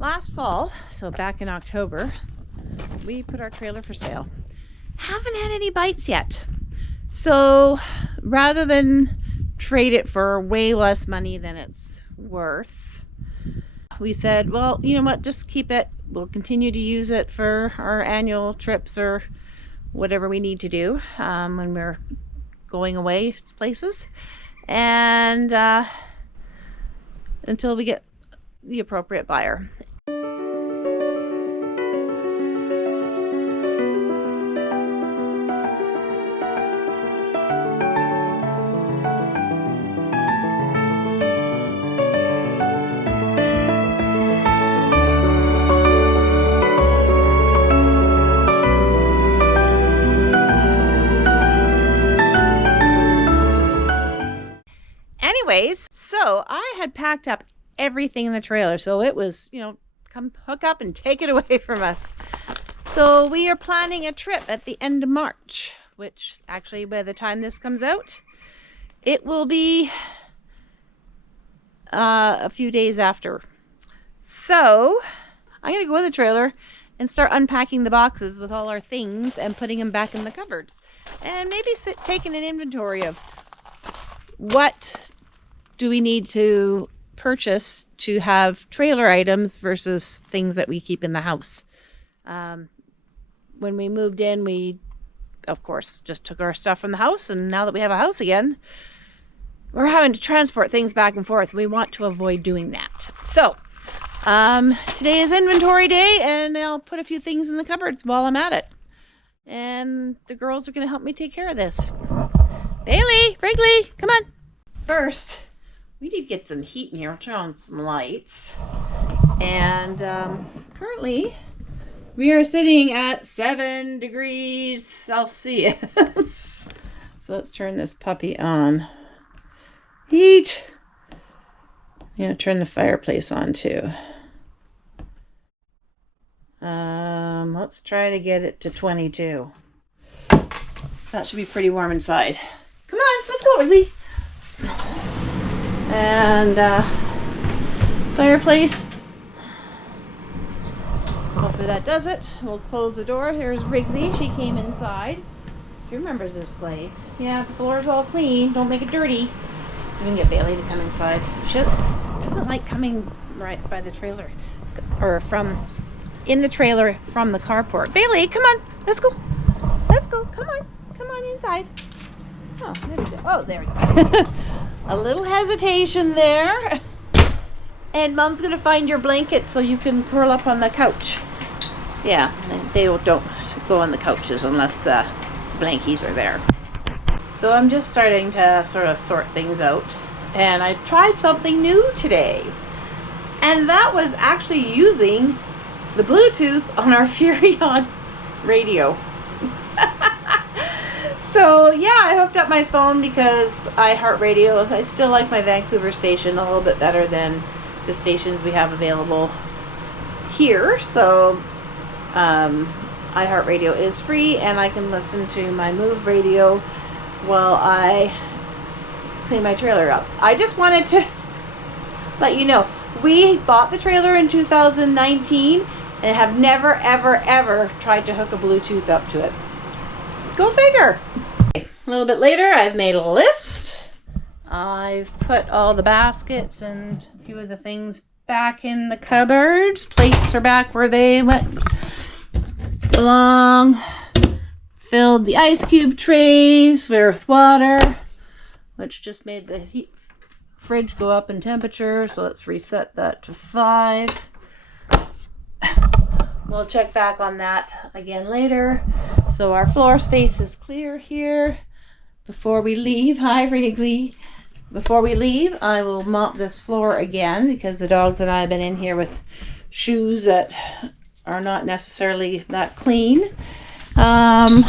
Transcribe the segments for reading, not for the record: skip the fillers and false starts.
Last fall, so back in October, we put our trailer for sale. Haven't had any bites yet. So rather than trade it for way less money than it's worth, we said, well, you know what, just keep it. We'll continue to use it for our annual trips or whatever we need to do when we're going away places. And until we get the appropriate buyer. Anyways, so I had packed up everything in the trailer, so it was, you know, come hook up and take it away from us. So we are planning a trip at the end of March, which actually by the time this comes out, it will be a few days after. So I'm gonna go in the trailer and start unpacking the boxes with all our things and putting them back in the cupboards, and maybe taking an inventory of what do we need to purchase to have trailer items versus things that we keep in the house. When we moved in, we of course just took our stuff from the house, and now that we have a house again, we're having to transport things back and forth. We want to avoid doing that. So today is inventory day, and I'll put a few things in the cupboards while I'm at it, and the girls are going to help me take care of this. Bailey, Wrigley, come on. First, we need to get some heat in here. I'll turn on some lights. And currently, we are sitting at 7 degrees Celsius. So let's turn this puppy on. Heat. I'm going to turn the fireplace on too. Let's try to get it to 22. That should be pretty warm inside. Come on, let's go, Wrigley. And fireplace. Hopefully that does it. We'll close the door. Here's Wrigley. She came inside. She remembers this place. Yeah, the floor's all clean. Don't make it dirty. So we can get Bailey to come inside. She doesn't like coming right by the trailer, or in the trailer from the carport. Bailey, come on. Let's go. Let's go. Come on. Come on inside. Oh, there we go. Oh, there we go. A little hesitation there. And Mom's going to find your blanket so you can curl up on the couch. Yeah, they don't go on the couches unless blankies are there. So I'm just starting to sort of sort things out. And I tried something new today. And that was actually using the Bluetooth on our Furion radio. So yeah, I hooked up my phone because iHeartRadio, I still like my Vancouver station a little bit better than the stations we have available here. So iHeartRadio is free, and I can listen to my Move radio while I clean my trailer up. I just wanted to let you know, we bought the trailer in 2019 and have never, ever, ever tried to hook a Bluetooth up to it. Go figure. A little bit later, I've made a list. I've put all the baskets and a few of the things back in the cupboards. Plates are back where they went along. Filled the ice cube trays with water, which just made the fridge go up in temperature. So let's reset that to 5. We'll check back on that again later. So our floor space is clear here. Before we leave, hi Wrigley. Before we leave, I will mop this floor again because the dogs and I have been in here with shoes that are not necessarily that clean. I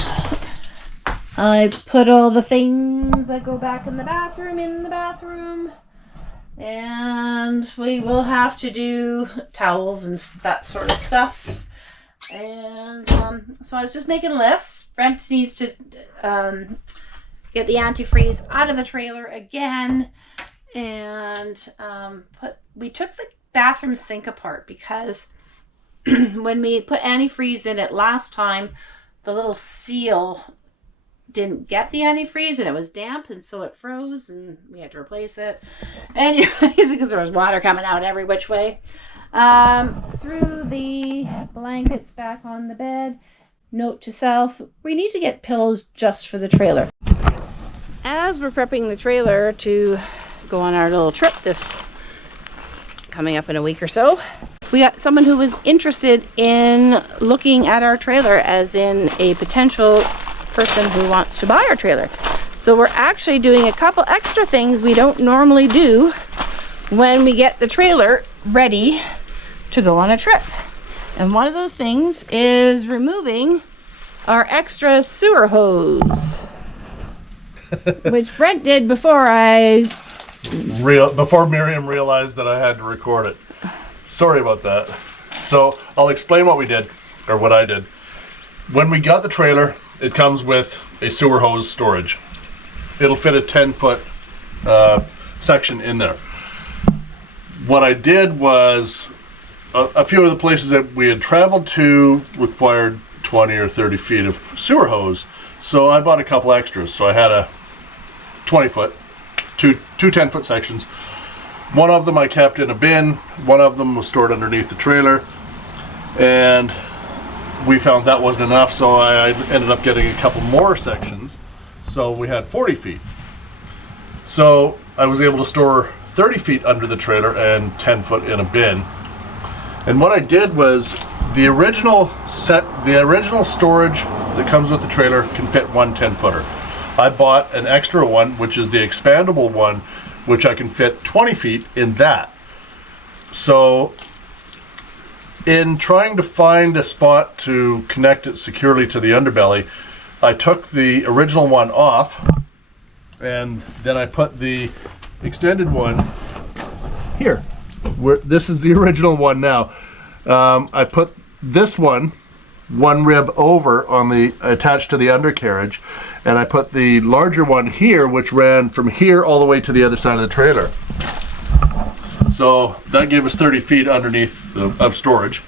put all the things that go back in the bathroom. And we will have to do towels and that sort of stuff. And so I was just making lists. Brent needs to get the antifreeze out of the trailer again. And we took the bathroom sink apart because when we put antifreeze in it last time, the little seal didn't get the antifreeze and it was damp, and so it froze and we had to replace it. Anyways, because there was water coming out every which way. Threw the blankets back on the bed. Note to self, we need to get pillows just for the trailer. As we're prepping the trailer to go on our little trip this coming up in a week or so, we got someone who was interested in looking at our trailer, as in a potential person who wants to buy our trailer. So we're actually doing a couple extra things we don't normally do when we get the trailer ready to go on a trip. And one of those things is removing our extra sewer hose, which Brent did before before Miriam realized that I had to record it. Sorry about that. So I'll explain what we did, or what I did. When we got the trailer, it comes with a sewer hose storage. It'll fit a 10-foot section in there. What I did was, a few of the places that we had traveled to required 20 or 30 feet of sewer hose. So I bought a couple extras. So I had a 20-foot, two 10-foot sections. One of them I kept in a bin. One of them was stored underneath the trailer. And we found that wasn't enough, so I ended up getting a couple more sections. So we had 40 feet. So I was able to store 30 feet under the trailer and 10 foot in a bin. And what I did was, the original storage that comes with the trailer can fit one 10-footer. I bought an extra one, which is the expandable one, which I can fit 20 feet in that. So in trying to find a spot to connect it securely to the underbelly, I took the original one off, and then I put the extended one here. This is the original one now. I put this one rib over on the attached to the undercarriage, and I put the larger one here, which ran from here all the way to the other side of the trailer. So that gave us 30 feet underneath of storage,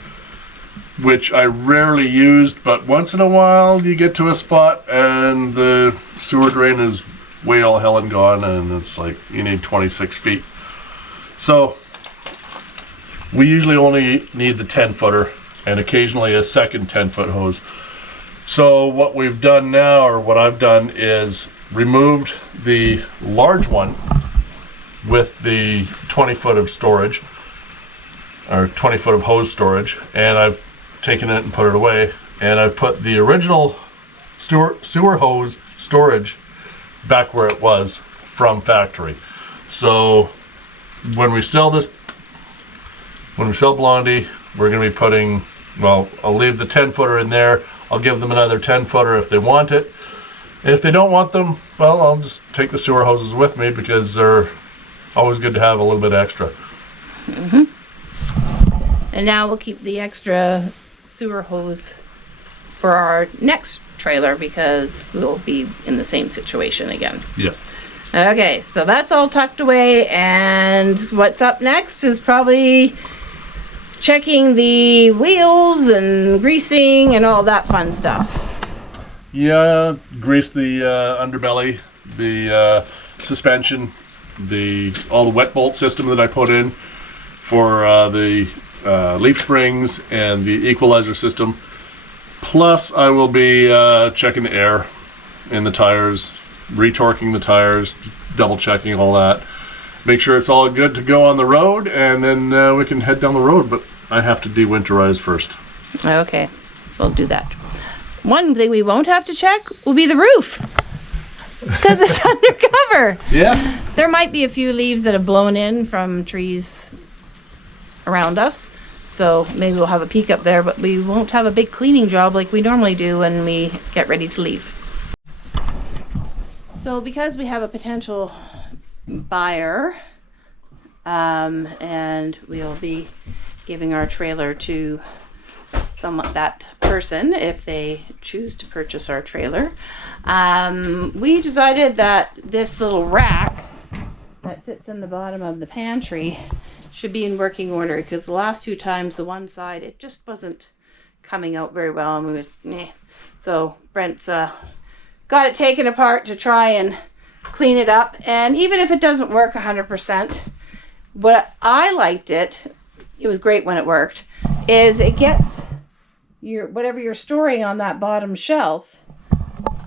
which I rarely used, but once in a while you get to a spot and the sewer drain is way all hell and gone, and it's like you need 26 feet. So we usually only need the 10-footer and occasionally a second 10-foot hose. So what we've done now, or what I've done, is removed the large one with the 20-foot of storage, or 20-foot of hose storage, and I've taken it and put it away, and I've put the original sewer hose storage back where it was from factory. So when we sell Blondie, we're going to be putting, well, I'll leave the 10-footer in there. I'll give them another 10-footer if they want it. And if they don't want them, well, I'll just take the sewer hoses with me, because they're always good to have a little bit extra. Mm-hmm. And now we'll keep the extra sewer hose for our next trailer, because we'll be in the same situation again. Yeah. Okay, so that's all tucked away, and what's up next is probably checking the wheels and greasing and all that fun stuff. Yeah, grease the underbelly, the suspension, all the wet bolt system that I put in for the leaf springs and the equalizer system. Plus, I will be checking the air in the tires, retorquing the tires, double checking all that. Make sure it's all good to go on the road, and then we can head down the road, but I have to de-winterize first. Okay, we'll do that. One thing we won't have to check will be the roof, because it's undercover. Yeah. There might be a few leaves that have blown in from trees around us, so maybe we'll have a peek up there, but we won't have a big cleaning job like we normally do when we get ready to leave. So because we have a potential buyer, and we'll be giving our trailer to that person if they choose to purchase our trailer, we decided that this little rack that sits in the bottom of the pantry should be in working order, because the last 2 times the one side, it just wasn't coming out very well, and we was so Brent's got it taken apart to try and clean it up. And even if it doesn't work 100%, what I liked it was great when it worked, is it gets your whatever you're storing on that bottom shelf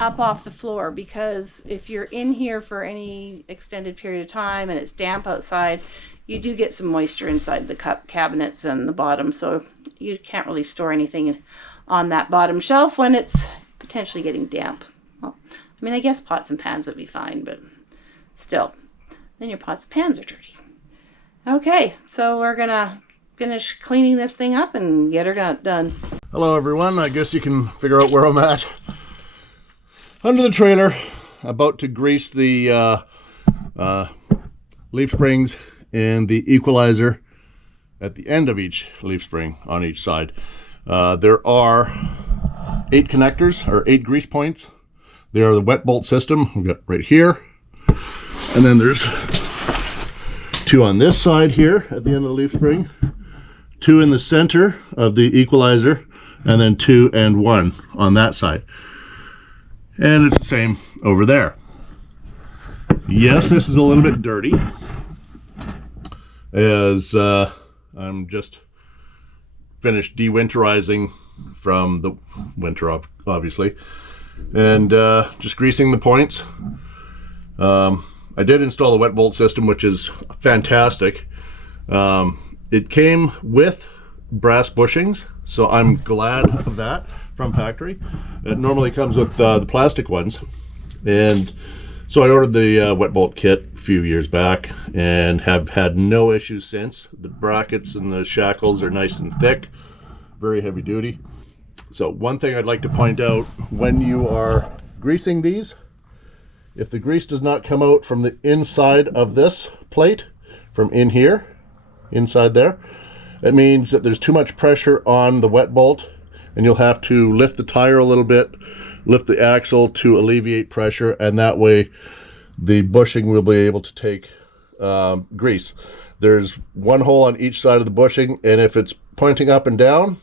up off the floor, because if you're in here for any extended period of time and it's damp outside, you do get some moisture inside the cabinets and the bottom, so you can't really store anything on that bottom shelf when it's potentially getting damp. Well, I mean, I guess pots and pans would be fine, but still, then your pots and pans are dirty. Okay, so we're gonna finish cleaning this thing up and get her done. Hello everyone, I guess you can figure out where I'm at. Under the trailer, about to grease the leaf springs and the equalizer at the end of each leaf spring on each side. There are 8 connectors, or 8 grease points. They are the wet bolt system. We've got right here, and then there's 2 on this side here at the end of the leaf spring, 2 in the center of the equalizer, and then 2 and 1 on that side. And it's the same over there. Yes, this is a little bit dirty, as I'm just finished de-winterizing from the winter, obviously, and just greasing the points. I did install a wet bolt system, which is fantastic. It came with brass bushings, so I'm glad of that, from factory. It normally comes with the plastic ones, and so I ordered the wet bolt kit a few years back and have had no issues since. The brackets and the shackles are nice and thick, very heavy duty. So one thing I'd like to point out, when you are greasing these, if the grease does not come out from the inside of this plate, from in here, inside there, it means that there's too much pressure on the wet bolt, and you'll have to lift the tire a little bit, lift the axle to alleviate pressure, and that way the bushing will be able to take grease. There's 1 hole on each side of the bushing, and if it's pointing up and down,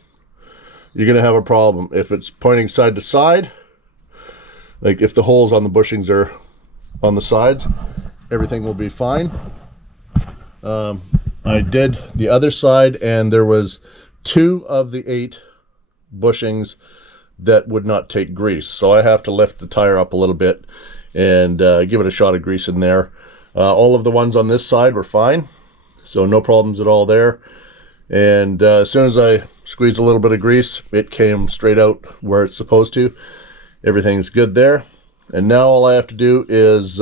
you're going to have a problem. If it's pointing side to side, like if the holes on the bushings are on the sides, everything will be fine. I did the other side, and there was 2 of the 8 bushings that would not take grease, so I have to lift the tire up a little bit and give it a shot of grease in there. All of the ones on this side were fine, so no problems at all there. And as soon as I squeezed a little bit of grease, it came straight out where it's supposed to. Everything's good there, and now all I have to do is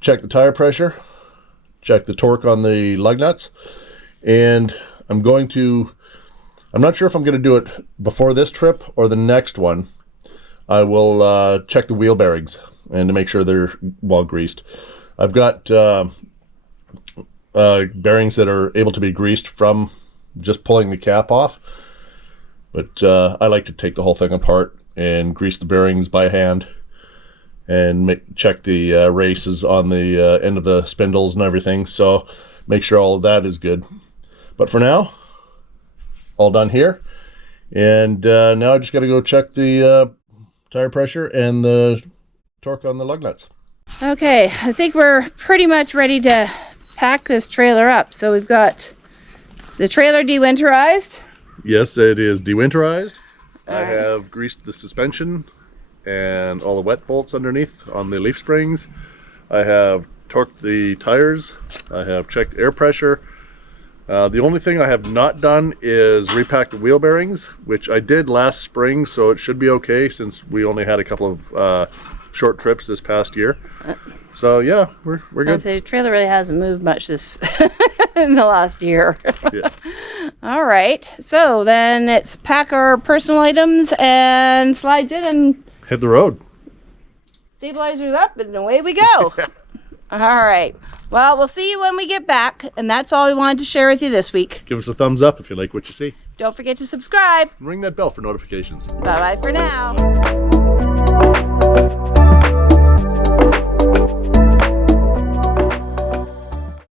check the tire pressure, check the torque on the lug nuts, and I'm not sure if I'm going to do it before this trip or the next one. I will check the wheel bearings and to make sure they're well greased. I've got bearings that are able to be greased from just pulling the cap off, but I like to take the whole thing apart and grease the bearings by hand and check the races on the end of the spindles and everything, so make sure all of that is good. But for now, all done here, and now I just got to go check the tire pressure and the torque on the lug nuts. Okay, I think we're pretty much ready to pack this trailer up. So we've got the trailer de-winterized. Yes, it is de-winterized. All I right. have greased the suspension and all the wet bolts underneath on the leaf springs. I have torqued the tires. I have checked air pressure. The only thing I have not done is repack the wheel bearings, which I did last spring, so it should be okay since we only had a couple of short trips this past year. So yeah, we're good. The trailer really hasn't moved much this in the last year. Yeah. All right, so then it's pack our personal items and slides in and Hit the road. stabilizers up, and away we go. All right. Well, we'll see you when we get back, and that's all we wanted to share with you this week. Give us a thumbs up if you like what you see. Don't forget to subscribe. Ring that bell for notifications. Bye-bye for now.